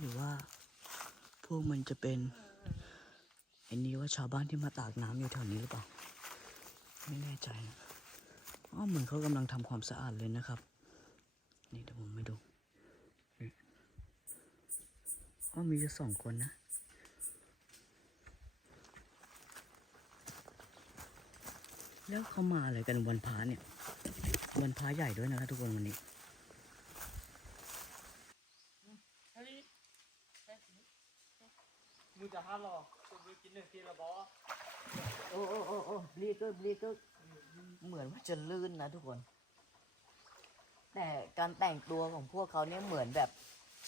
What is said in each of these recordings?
หรือว่า พวกมันจะเป็นไอ้นี้ว่าชาวบ้านที่มาตากน้ำอยู่แถวนี้หรือเปล่า ไม่แน่ใจนะอ๋อเหมือนเขากำลังทำความสะอาดเลยนะครับ นี่เดี๋ยวผมไปดูอ๋อมีแค่สองคนนะแล้วเขามาอะไรกันวันพระเนี่ย วันพระใหญ่ด้วยนะครับทุกคนวันนี้ มึงจะห้าหรอกูไปกินหนึ่ง ทีละบอโอ้โอ้โอ้โอ้บลีกึกบลีกึกเหมือนว่าจะลื่นนะทุกคน แต่การแต่งตัวของพวกเขาเนี่ยเหมือนแบบ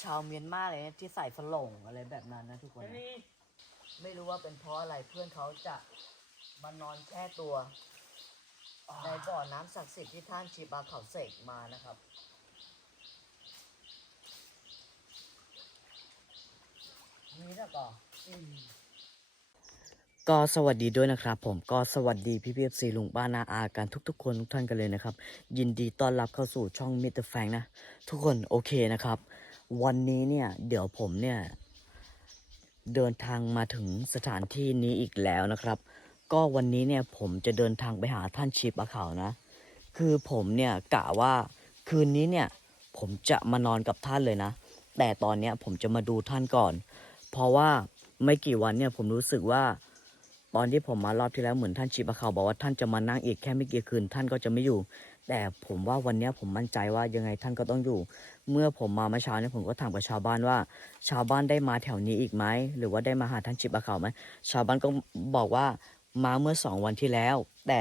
ชาวเมียนมาเลยนะที่ใส่ฝรั่งอะไรแบบนั้นนะทุกคนนะไม่รู้ว่าเป็นเพราะอะไรเพื่อนเขาจะมานอนแช่ตัวในบ่อน้ำศักดิ์สิทธิ์ที่ท่านชีบาเขาเสกมานะครับมีแล้วก็ ก็สวัสดีด้วยนะครับ ผมก็สวัสดีพี่พีเอฟซีลุงป้านาอากันทุกๆ คนทุกท่านกันเลยนะครับ ยินดีต้อนรับเข้าสู่ช่องมิสเตอร์แฟงนะ ทุกคนโอเคนะครับ วันนี้เนี่ยเดี๋ยวผมเนี่ย เดินทางมาถึงสถานที่นี้อีกแล้วนะครับ ก็วันนี้เนี่ยผมจะเดินทางไปหาท่านชีปะเขานะ คือผมเนี่ยกะว่าคืนนี้เนี่ย ผมจะมานอนกับท่านเลยนะ แต่ตอนเนี้ยผมจะมาดูท่านก่อน เพราะว่าไม่กี่วันเนี่ยผมรู้สึกว่า ตอนที่ผมมารอบที่แล้วเหมือนท่านชีปะเขาบอกว่าท่านจะมานั่งอีกแค่ไม่กี่คืนท่านก็จะไม่อยู่ แต่ผมว่าวันนี้ผมมั่นใจว่ายังไงท่านก็ต้องอยู่ เมื่อผมมาเมื่อเช้าเนี่ยผมก็ถามกับชาวบ้านว่า ชาวบ้านได้มาแถวนี้อีกไหมหรือว่าได้มาหาท่านชิบะเขาไหมชาวบ้านก็บอกว่ามาเมื่อสองวันที่แล้ว แต่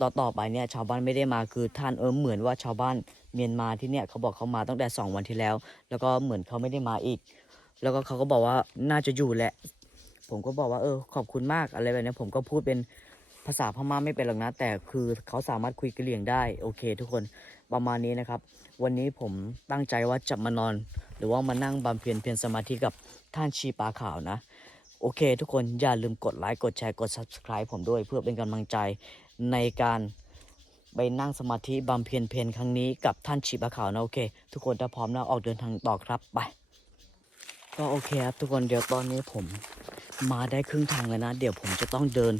ต่อต่อไปเนี่ยชาวบ้านไม่ได้มาคือท่านเออเหมือนว่าชาวบ้านเมียนมาที่เนี่ยเขาบอกเขามาตั้งแต่สองวันที่แล้ว แล้วก็เหมือนเขาไม่ได้มาอีก แล้วก็เขาก็บอกว่าน่าจะอยู่แหละ ผมก็บอกว่าเออขอบคุณมากอะไรแบบนี้ผมก็พูดเป็นภาษาพม่าไม่เป็นหรอกนะ แต่คือเขาสามารถคุยกะเหรี่ยงได้โอเค ทุกคนประมาณนี้นะครับ วันนี้ผมตั้งใจว่าจะมานอน หรือว่ามานั่งบำเพ็ญเพียรสมาธิกับท่านชีปาขาวนะ โอเค ทุกคนอย่าลืมกดไลค์กดแชร์กด subscribe ผมด้วย เพื่อเป็นกำลังใจในการไปนั่งสมาธิบำเพ็ญเพียรครั้งนี้กับท่านชีปาขาวนะโอเค ทุกคนถ้าพร้อมแล้วออกเดินทางต่อครับไปก็โอเคครับทุกคนเดี๋ยวตอนนี้ผม มาได้ครึ่งทางแล้วนะ เดี๋ยวผมจะต้องเดิน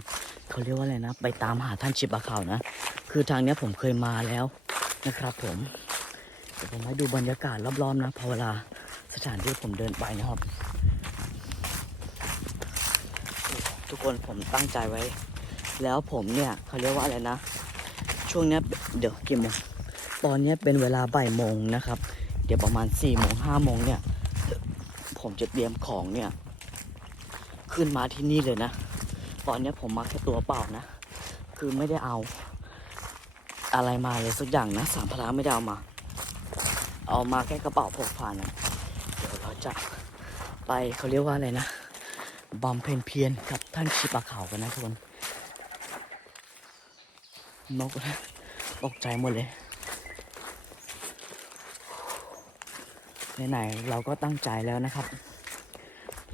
เขาเรียกว่าอะไรนะ ไปตามหาท่านชิบะขาวนะ คือทางเนี้ยผมเคยมาแล้วนะครับ ผมเดี๋ยวผมให้ดูบรรยากาศรอบๆนะพอเวลาสถานที่ผมเดินไปนะครับ ทุกคนผมตั้งใจไว้ แล้วผมเนี่ยเขาเรียกว่าอะไรนะ ช่วงเนี้ยเดี๋ยวกี่โมงตอนนี้เป็นเวลาบ่ายโมงนะครับ เดี๋ยวประมาณ4ี่โมงห้าโมงเนี่ย ผมจะเตรียมของเนี่ย ขึ้นมาที่นี่เลยนะตอนนี้ผมมาแค่ตัวเปล่านะ คือไม่ได้เอา อะไรมาเลยสักอย่างนะสามพลาไม่ได้เอามา เอามาแค่กระเป๋าพกพานะเดี๋ยวเราจะไปเขาเรียกว่าอะไรนะบำเพ็ญเพียรกับท่านชีปะขาวกันนะทุกคนนกนะตกใจหมดเลยไหนๆเราก็ตั้งใจแล้วนะครับ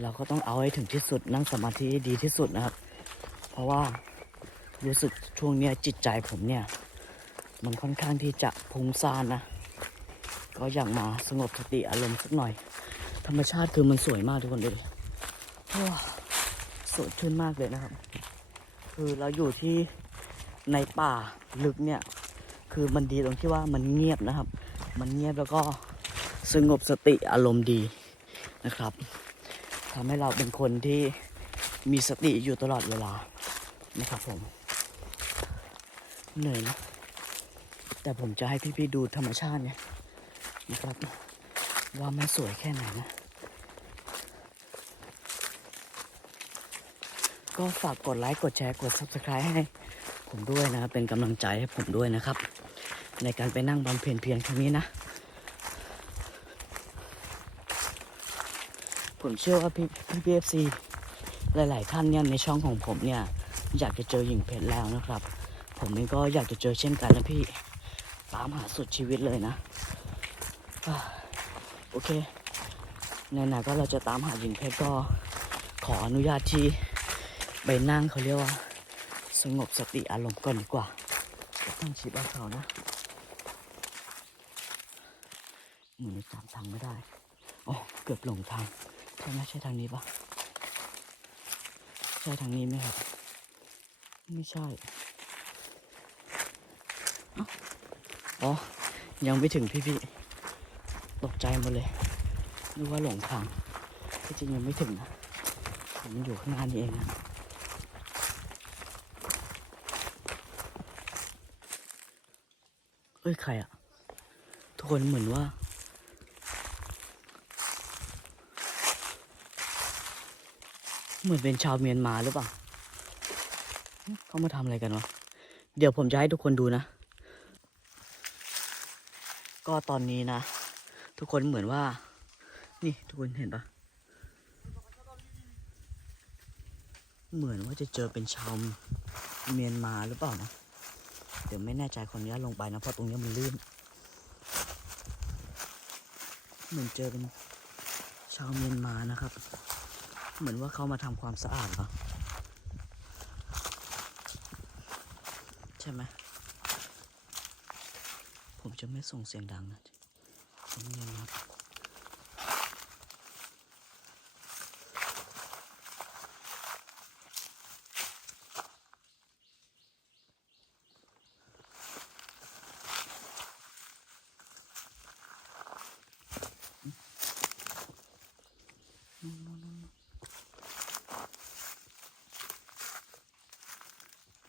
เราก็ต้องเอาให้ถึงที่สุดนั่งสมาธิดีที่สุดนะครับ เพราะว่ารู้สึกช่วงเนี้ยจิตใจผมเนี่ย มันค่อนข้างที่จะพุ่งซ่านนะ ก็อยากมาสงบสติอารมณ์สักหน่อย ธรรมชาติคือมันสวยมากทุกคนดูดิโอ้สดชื่นมากเลยนะครับ คือเราอยู่ที่ในป่าลึกเนี่ย คือมันดีตรงที่ว่ามันเงียบนะครับ มันเงียบแล้วก็สงบสติอารมณ์ดีนะครับ ทำให้เราเป็นคนที่มีสติอยู่ตลอดเวลานะครับผมเหนื่อยนะแต่ผมจะให้พี่ๆดูธรรมชาติเนี่ยนะครับ ว่ามันสวยแค่ไหนนะ ก็ฝากกดไลค์กดแชร์กด subscribe ให้ผมด้วยนะ เป็นกำลังใจให้ผมด้วยนะครับ ในการไปนั่งบำเพ็ญเพียรครั้งนี้นะ ผมเชื่อว่าพี่พี่เอฟซีหลาย ๆ ท่านเนี่ยในช่องของผมเนี่ยอยากจะเจอหญิงเพชรแล้วนะครับ ผมเองก็อยากจะเจอเช่นกันนะพี่ตามหาสุดชีวิตเลยนะโอเคไหนๆก็เราจะตามหาหญิงเพชรก็ขออนุญาตที่ไปนั่งเขาเรียกว่า สงบสติอารมณ์ก่อนดีกว่าตั้งชิบะเขานะหมือนจำทางไม่ได้ โอ๋อเกือบหลงทาง ใช่ไหมใช่ทางนี้ปะใช่ทางนี้ไหมครับ ไม่ใช่เอ๋อ ยังไม่ถึงพี่พี่ๆตกใจหมดเลยนึกว่าหลงทางที่จริงยังไม่ถึงนะมันอยู่ข้างหน้านี่เองนะเอ้ยใครอะทุกคนเหมือนว่า เหมือนเป็นชาวเมียนมาหรือเปล่าเขามาทำอะไรกันวะ เดี๋ยวผมจะให้ทุกคนดูนะ ก็ตอนนี้นะ ทุกคนเหมือนว่า นี่ทุกคนเห็นปะเหมือนว่าจะเจอเป็นชาวเมียนมาหรือเปล่านะเดี๋ยวไม่แน่ใจคนนี้ลงไปนะเพราะตรงนี้มันลื่น เหมือนเจอเป็นชาวเมียนมานะครับ เหมือนว่าเขามาทำความสะอาดเหรอ ใช่ไหม ผมจะไม่ส่งเสียงดังนะเงียบครับ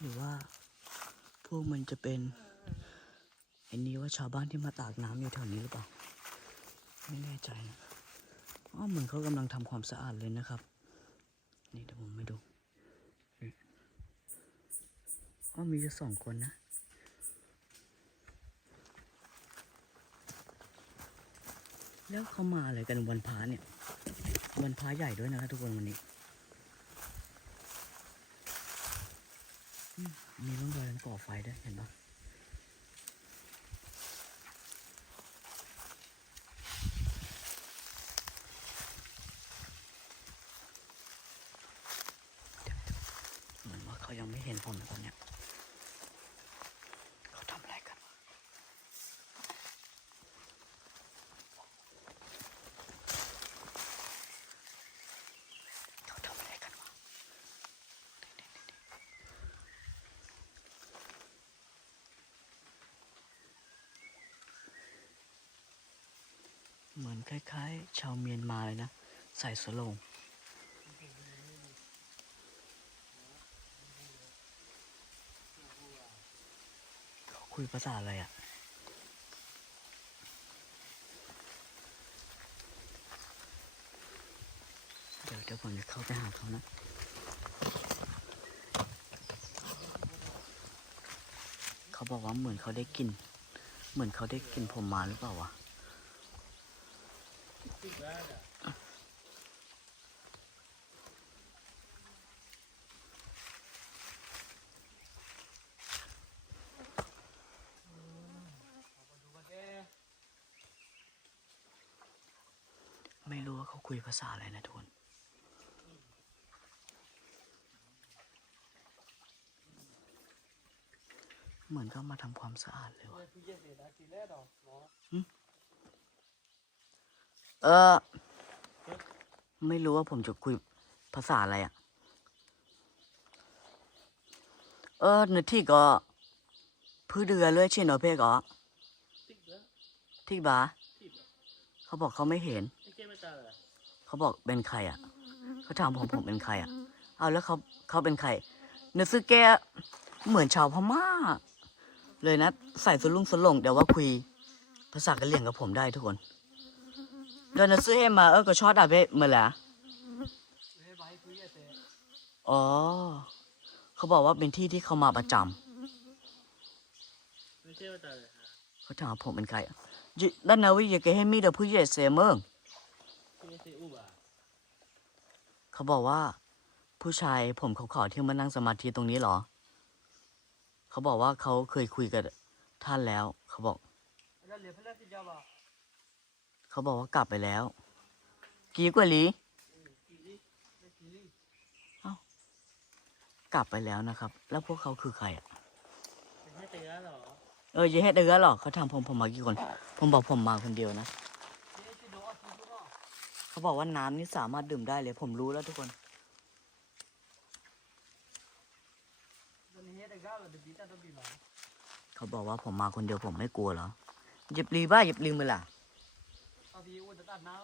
หรือว่า พวกมันจะเป็นไอ้นี้ว่าชาวบ้านที่มาตากน้ำอยู่แถวนี้หรือเปล่า ไม่แน่ใจนะอ๋อเหมือนเขากำลังทำความสะอาดเลยนะครับ นี่เดี๋ยวผมไปดูอ๋อมีแค่สองคนนะแล้วเขามาอะไรกันวันพระเนี่ย วันพระใหญ่ด้วยนะครับทุกคนวันนี้อื มีร่องรอยการก่อไฟด้วยเห็นปะเหมือนว่าเขายังไม่เห็นผมนะตอนเนี้ยเขาทำอะไรกันวะเขาทำอะไรกันวะ เหมือนคล้าย ๆ ชาวเมียนมาเลยนะ ใส่สโลง เขาคุยภาษาอะไรอะ่ะ เดี๋ยวเดี๋ยวผมจะเข้าไปหาเขานะเขาบอกว่าเหมือนเขาได้กลินเหมือนเขาได้กลินผมมาหรือเปล่าวะ ไม่รู้ว่าเขาคุยภาษาอะไรนะทุกคนเหมือนเขามาทำความสะอาดเลยว่ะพี่เจสีนะสีแรกหรอหมอ เออ ไม่รู้ว่าผมจะคุยภาษาอะไรอะ เออนึกที่ก็พื้นเรือเลยเช่นเนาะเพ่ก็ติ๊กเด้อที่บาติ๊กเด้อเขาบอกเขาไม่เห็นไอ้เจ้าไม่ตายเลยเขาบอกเป็นใครอะ เขาถามผมผมเป็นใครอะ เอาแล้วเขาเขาเป็นใครนึกซึแกเหมือนชาวพม่าเลยนะ ใส่สลุงสลงแต่ว่าคุยภาษากะเหรี่ยงกับผมได้ทุกคน เดินนึกซึเฮมาเออก็ชอดอะเพ่มื่อไหร่ไม่ไปพี่เจสีอ๋อ เขาบอกว่าเป็นที่ที่เขามาประจำไม่ใช่ไม่ตายเลยฮะเขาถามผมเป็นใครด้านนาวิยาเกให้มีเดผู้ใหญ่เซเมิงพี่เจสีอุบะเขาบอกว่า ผู้ชายผมเขาขอที่มานั่งสมาธิตรงนี้เหรอ เขาบอกว่าเขาเคยคุยกับท่านแล้ว เขาบอก เหลือเพื่อนที่เจ้าบ่าเขาบอกว่ากลับไปแล้ว กี่กว่าลีกี่ดิไม่กี่ดิกลับไปแล้วนะครับ แล้วพวกเขาคือใครอะไม่ใช่เตือนหรอเอออย่าให้เดือหรอกเขาทำผมผมมากี่คน ผมบอกผมมาคนเดียวนะพี่เจสีโดนอาทิตย์ก็เขาบอกว่าน้ำนี่สามารถดื่มได้เลย ผมรู้แล้วทุกคนตอนนี้เฮ็ดได้ก้าวแล้วเดี๋ยวบีตัดตัวบีมาเขาบอกว่าผมมาคนเดียวผมไม่กลัวเหรอหยิบลีบ้าหยิบลีมือล่ะตอน ที่อ้วนจะตัดน้ำ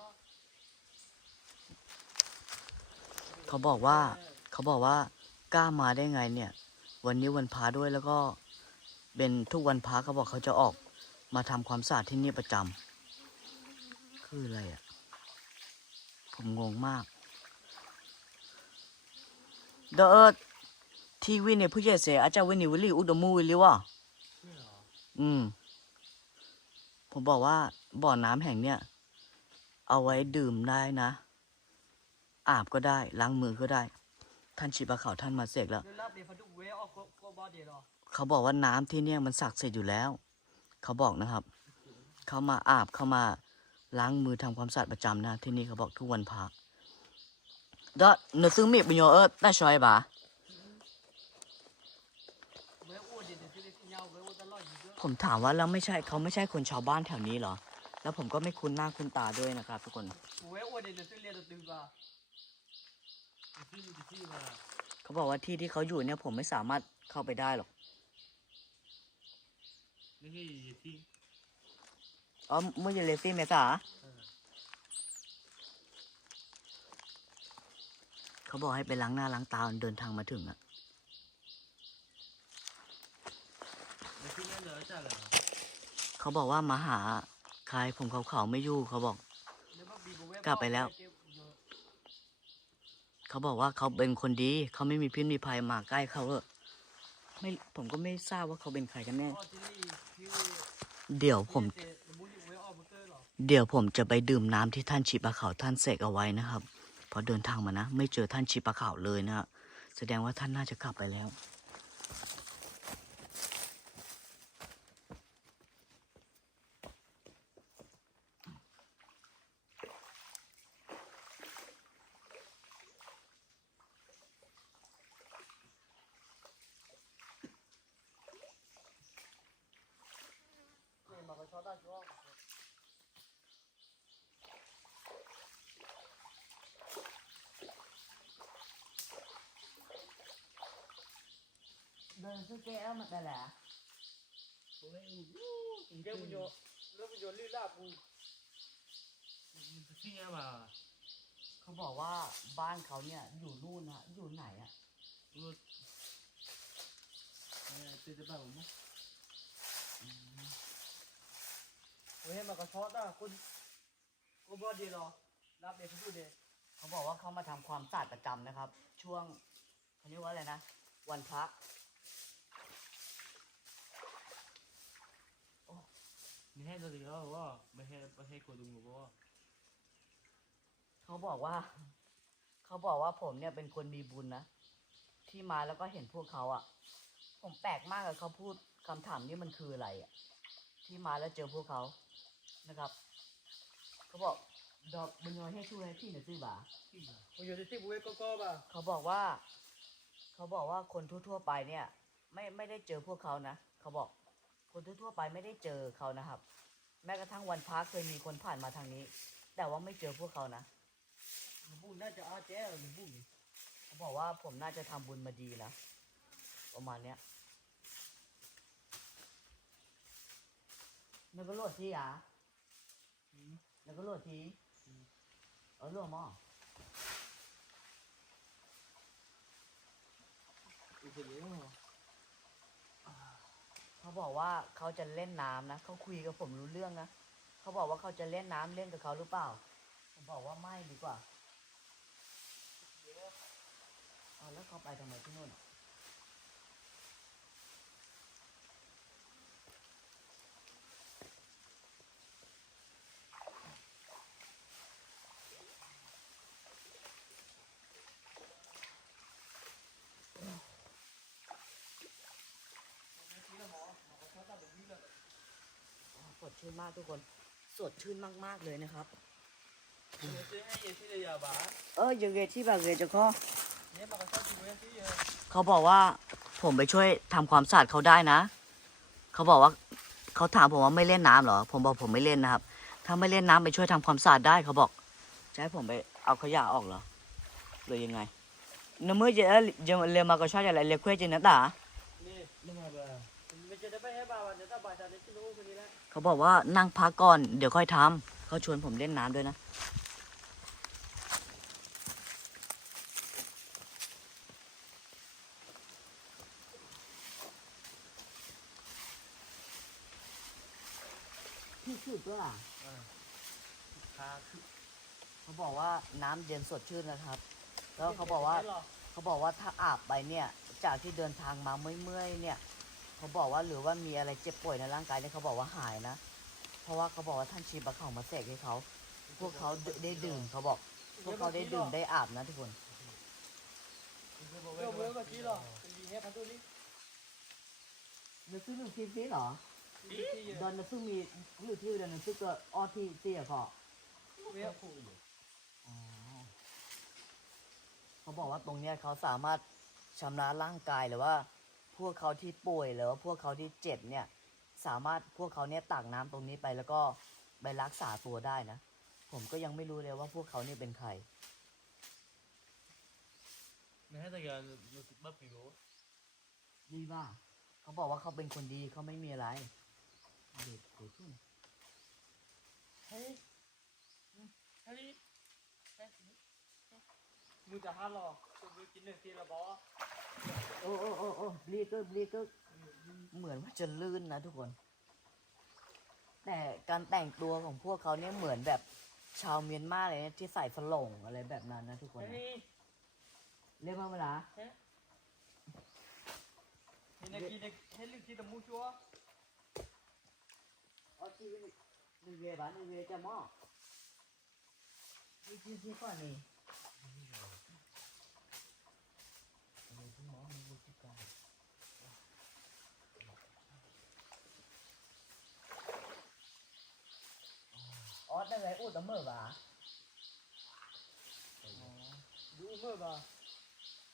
เขาบอกว่า เขาบอกว่ากล้ามาได้ไงเนี่ย วันนี้วันพาด้วยแล้วก็เป็นทุกวันพาเขาบอกเขาจะออกมาทำความสะอาดที่นี่ประจำคืออะไรอะ่ะ ผมงงมากเดออทีวีเนี่ยผู้ใหญ่เสียอาจารย์วินิวิลีอุดมมูวิลิวะใช่เหรออืม ผมบอกว่าบ่อน้ำแห่งเนี้ย เอาไว้ดื่มได้นะ อาบก็ได้ ล้างมือก็ได้ ท่านชิบะเขาท่านมาเสกแล้ว เขาบอกว่าน้ำที่เนี่ยมันศักดิ์สิทธิ์อยู่แล้ว เขาบอกนะครับ เขามาอาบเขามาล้างมือทำความสะอาดประจำนะ ที่นี่เขาบอกทุกวันพระดอเนซึ่งมีประโยชน์เออได้ช่วยปะเวออ้วนเดี๋ยวเดี๋ยวจะได้ที่ยาวเออ้วนตลอดอยู่ด้วยผมถามว่าแล้วไม่ใช่เขาไม่ใช่คนชาวบ้านแถวนี้เหรอ แล้วผมก็ไม่คุ้นหน้าคุ้นตาด้วยนะครับทุกคนเวออ้วนเดี๋ยวเดี๋ยวจะเรียนตัวตึงป่ะที่ที่ที่มาเขาบอกว่าที่ที่เขาอยู่เนี่ยผมไม่สามารถเข้าไปได้หรอกนี่ที่ที่อ๋อมื่อเยเลซี่เมษาเออเขาบอกให้ไปล้างหน้าล้างตาเดินทางมาถึงอะนี่ที่นั่นเหรอจ้าเหรอเขาบอกว่ามาหา ใครผมเขาเขาไม่อยู่เขาบอก กลับไปแล้ว เขาบอกว่าเขาเป็นคนดี เขาไม่มีพิษมีภัยมาใกล้เขาเออไม่ผมก็ไม่ทราบว่าเขาเป็นใครกันแน่ เดี๋ยวผม เดี๋ยวผมจะไปดื่มน้ำที่ท่านชีปะเขาท่านเสกเอาไว้นะครับ พอเดินทางมานะ ไม่เจอท่านชีปะเขาเลยนะแสดงว่าท่านน่าจะกลับไปแล้ว เนี่ยมาก็ชอบด้านช่วง เดิน ซื้อแก้วมาแต่ละเวออู้เกี่ยวประโยชน์เรื่องประโยชน์ลื่นลาบกูที่นี่มาเขาบอกว่าบ้านเขาเนี่ยอยู่นู่นนะอยู่ไหนอะรู้เออตื่นจะบ้าผมมั้งเฮ้ยมาก็ชอบด้าคุณกูบอดีเหรอรับเดี๋ยวพูดเดี๋ยวเขาบอกว่าเขามาทำความสะอาดประจำนะครับ ช่วงเขาเรียกว่าอะไรนะ วันพระ ไม่ให้ตัวเดียวว่าไม่ให้ไม่ให้กูดูหรือว่าเขาบอกว่า เขาบอกว่าผมเนี่ยเป็นคนมีบุญนะที่มาแล้วก็เห็นพวกเขาอะผมแปลกมากกับเขาพูดคำถามนี้มันคืออะไรอะที่มาแล้วเจอพวกเขานะครับ เขาบอกดอกบุญยอยให้ช่วยให้พี่หน่อยสิบ่าประโยชน์ที่บุ้ยก็ก็ป่ะเขาบอกว่า เขาบอกว่าคนทั่ว ๆ ไปเนี่ย ไม่ไม่ได้เจอพวกเขานะ เขาบอก คนทั่วๆไปไม่ได้เจอเขานะครับ แม้กระทั่งวันพักเคยมีคนผ่านมาทางนี้ แต่ว่าไม่เจอพวกเขานะบุ้น่าจะอาแจ้หรือบุ้เขาบอกว่าผมน่าจะทำบุญมาดีนะประมาณเนี้ยแล้วก็โหลดทีอะแล้วก็โหลดที เขาบอกว่าเขาจะเล่นน้ำนะเขาคุยกับผมรู้เรื่องนะเขาบอกว่าเขาจะเล่นน้ำเล่นกับเขาหรือเปล่า ผมบอกว่าไม่ดีกว่าเอาแล้วเขาไปทำไมที่นู่น สดชื่นมากทุกคน สดชื่นมากๆเลยนะครับซื้อให้ยี่สิบเดียวบ้าเออยังไงที่บางเงจะข้อเนี่ยมาก็ชอบที่บุ้ยที่เยอะเขาบอกว่าผมไปช่วยทำความสะอาดเขาได้นะ เขาบอกว่าเขาถามผมว่าไม่เล่นน้ำเหรอ ผมบอกผมไม่เล่นนะครับ ถ้าไม่เล่นน้ำไปช่วยทำความสะอาดได้เขาบอกจะจะให้ผมไปเอาขยะออกเหรอหรือยังไงนมือจะจะเรียนมาก็ชอบอะไรเรียกเควจินะตา นี่ ไม่มาบ้ามันจะได้ไปให้บ่าวเดี๋ยวถ้าบ่าวจะได้ที่รู้คนนี้แหละเขาบอกว่านั่งพักก่อน เดี๋ยวค่อยทำเขาชวนผมเล่นน้ำด้วยนะ พี่ชื่อตัวล่ะคาคือเขาบอกว่าน้ำเย็นสดชื่นนะครับ แล้วเขาบอกว่าไม่หรเขาบอกว่าถ้าอาบไปเนี่ย จากที่เดินทางมาเมื่อยๆเนี่ย เขาบอกว่าหรือว่ามีอะไรเจ็บป่วยในร่างกายเนี่ยเขาบอกว่าหายนะ เพราะว่าเขาบอกว่าท่านชีบะเขามาเสกให้เขาพวกเขาได้ดื่มเขาบอก พวกเขาได้ดื่มได้อาบนะทุกคนเดี๋ยวเมื่อกี้หรอเป็นดีแค่พันตัวนี้นึกซื้อหนึ่งซีซีเหรอที่ที่ดอนนึกซื้อมีหรือที่เดอนนึกซื้อก็ออที่เตี้ยพอเวียคู่อยู่อ๋อเขาบอกว่าตรงเนี้ยเขาสามารถชำระร่างกายหรือว่า พวกเขาที่ป่วยหรือว่าพวกเขาที่เจ็บเนี่ย สามารถพวกเขาเนี่ยตักน้ำตรงนี้ไปแล้วก็ไปรักษาตัวได้นะ ผมก็ยังไม่รู้เลยว่าพวกเขาเนี่ยเป็นใครไม่ให้แต่การรู้สึกบ้าปีโก้ดีป่ะเขาบอกว่าเขาเป็นคนดีเขาไม่มีอะไรเด็กโหชุ่มเฮ้ยเฮ้ยมือจะห้าหรอตัวมือกินหนึ่งทีละบอ โอ้โอ้โอ้โอ้บลีเกอร์บลีเกอร์เหมือนว่าจะลื่นนะทุกคน แต่การแต่งตัวของพวกเขาเนี่ยเหมือนแบบชาวเมียนมาเลยนะที่ใส่ฝรั่งอะไรแบบนั้นนะทุกคนนะเฮ้ยเรียกว่าเวลาเฮ้ยนี่นะกินเฮ้ยลึกที่ตะมูชัวอ๋อที่หนึ่งเวบ้านหนึ่งเวจะหม้อนี่กินสิก่อนนี่ อ๋อแต่ไรอุดตะเมื่อบ่าดูเมื่อบ่า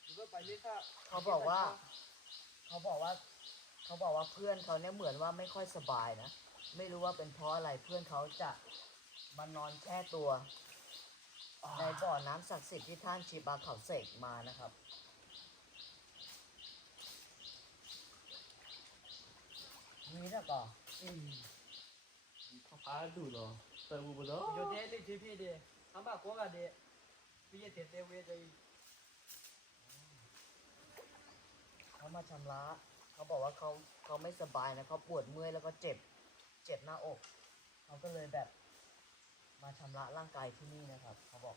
ดูเมื่อไปนี่ค่ะ เขาบอกว่า เขาบอกว่า เขาบอกว่าเพื่อนเขาเนี่ยเหมือนว่าไม่ค่อยสบายนะ ไม่รู้ว่าเป็นเพราะอะไรเพื่อนเขาจะมานอนแช่ตัว ในบ่อน้ำศักดิ์สิทธิ์ที่ท่านชีบาเขาเสกมานะครับมีแล้วก็เขาพาดูเหรอ แต่บูบดอโยเดลึกที่พี่เดทำบ้ากัวกันเดพี่จะเทเตเวใจเขามาชำระเขาบอกว่าเขาเขาไม่สบายนะเขาปวดเมื่อยแล้วก็เจ็บ เจ็บหน้าอกเขาก็เลยแบบมาชำระร่างกายที่นี่นะครับ เขาบอก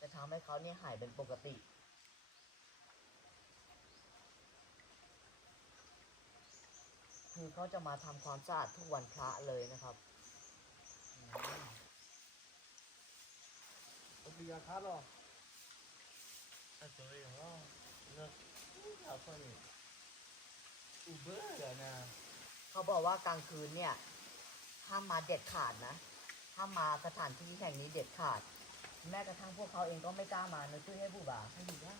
จะทำให้เขาเนี่ยหายเป็นปกติคือเขาจะมาทำความสะอาดทุกวันพระเลยนะครับ มผมมีอาคาหรอถ้าตัวเองว่าเลิกเอาคนอูเบอร์กันะ เขาบอกว่ากลางคืนเนี่ย ห้ามมาเด็ดขาดนะ ห้ามมาสถานที่แห่งนี้เด็ดขาด แม้กระทั่งพวกเขาเองก็ไม่กล้ามานะช่วยให้ผู้บ่าให้ผู้บ่า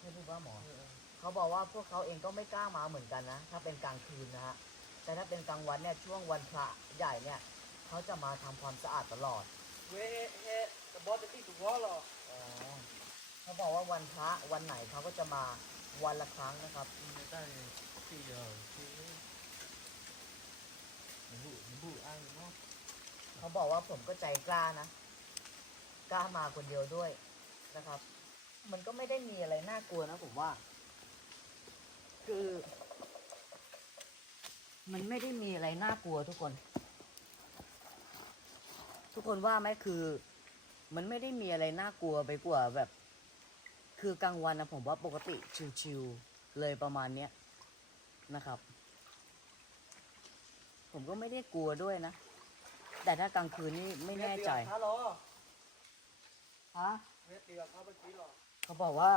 ให้ผู้บ่าหมอ เขาบอกว่าพวกเขาเองก็ไม่กล้ามาเหมือนกันนะ ถ้าเป็นกลางคืนนะฮะ แต่ถ้าเป็นกลางวันเนี่ยช่วงวันพระใหญ่เนี่ย เขาจะมาทำความสะอาดตลอดเว้เฮ้กระบอกจะตีถูกวอหรออ๋อเขาบอกว่าวันพระวันไหนเขาก็จะมาวันละครั้งนะครับไม่ได้ที่เออที่หนูหนูอ้างเนาะเขาบอกว่าผมก็ใจกล้านะ กล้ามาคนเดียวด้วยนะครับ มันก็ไม่ได้มีอะไรน่ากลัวนะผมว่า คือ มันไม่ได้มีอะไรน่ากลัวทุกคน ทุกคนว่าไหมคือ มันไม่ได้มีอะไรน่ากลัวไปกว่าแบบ คือกลางวันนะผมว่าปกติชิวๆเลยประมาณเนี้ยนะครับ ผมก็ไม่ได้กลัวด้วยนะ แต่ถ้ากลางคืนนี่ไม่แน่ใจคาหรอฮะเวตีกับคาเมื่อกี้หรอเขาบอกว่า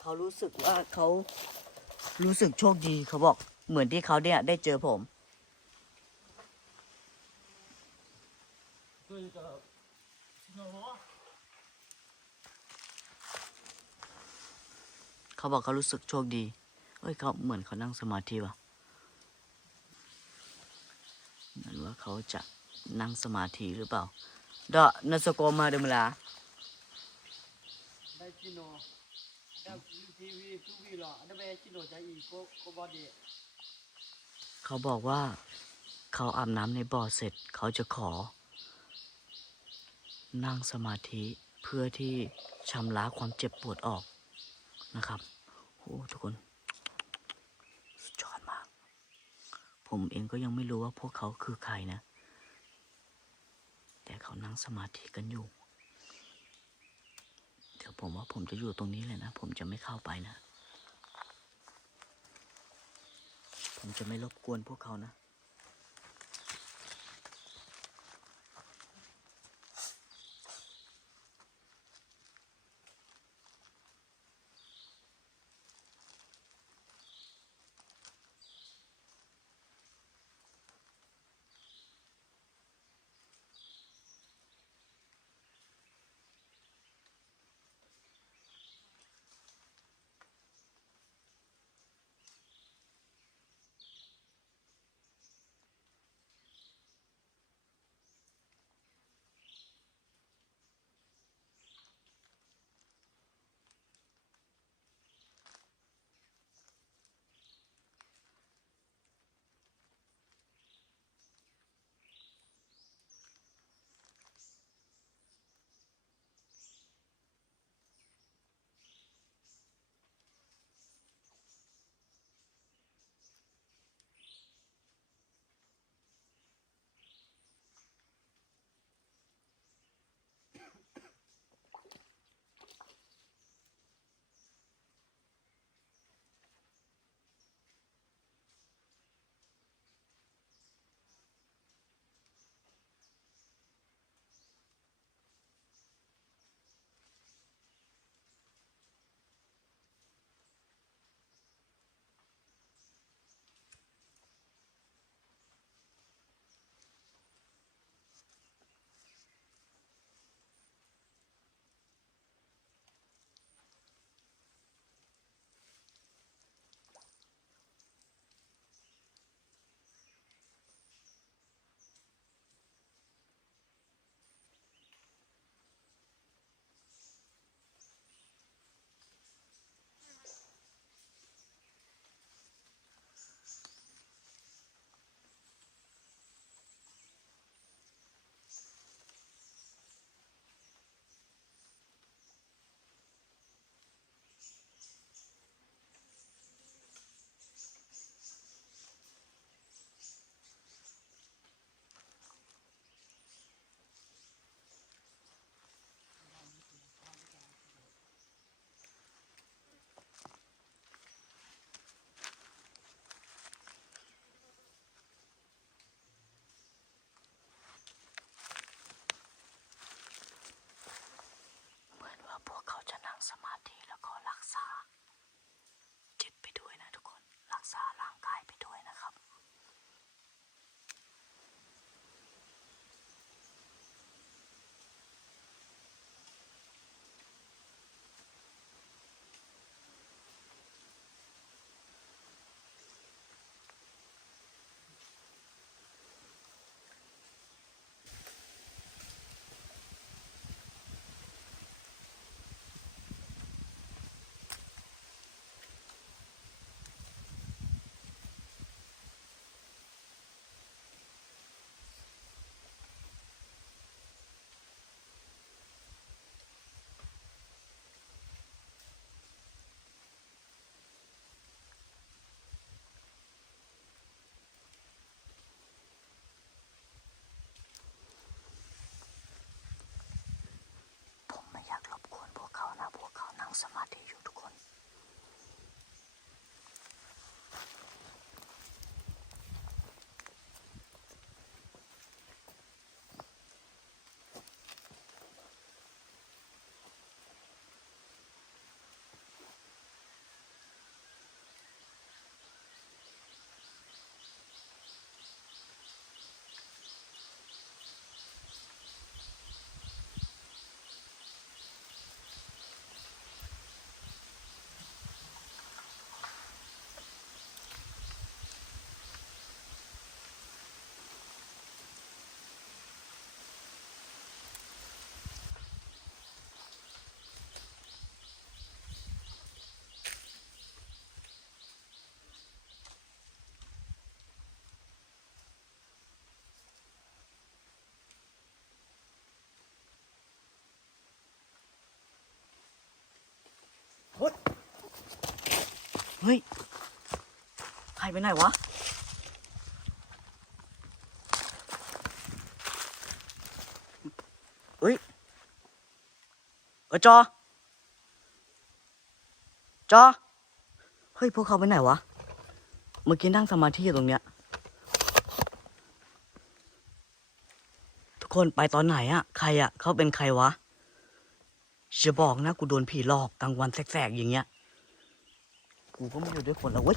เขารู้สึกว่าเขารู้สึกโชคดีเขาบอกเหมือนที่เขาเนี่ยได้เจอผม ตัวก็ชิโน่เขาบอกเขารู้สึกโชคดีเอ้ยเขาเหมือนเขานั่งสมาธิว่ะเหมือนว่าเขาจะนั่งสมาธิหรือเปล่า da na so ko ma de mala ได้ชิโนได้ทีวีทุกวีหรอได้ไปชิโนใจอีกก็ก็บอดีเขาบอกว่า เขาอาบน้ำในบ่อเสร็จ เขาจะขอ นั่งสมาธิเพื่อที่ชำระความเจ็บปวดออกนะครับโอ้ทุกคนสุดยอดมาก ผมเองก็ยังไม่รู้ว่าพวกเขาคือใครนะ แต่เขานั่งสมาธิกันอยู่ เดี๋ยวผมว่าผมจะอยู่ตรงนี้เลยนะ ผมจะไม่เข้าไปนะ ผมจะไม่รบกวนพวกเขานะ ก ฮ้ยใครไปไหนวะ เฮ้ย เออจอ จอ เฮ้ย พวกเขาไปไหนวะ เมื่อกี้นั่งสมาธิอยู่ตรงเนี้ย ทุกคนไปตอนไหนอะใครอะเขาเป็นใครวะ จะบอกนะ กูโดนผีหลอกกลางวันแสกๆอย่างเงี้ย กูก็ไม่อยู่ด้วยคนแล้วเว้ย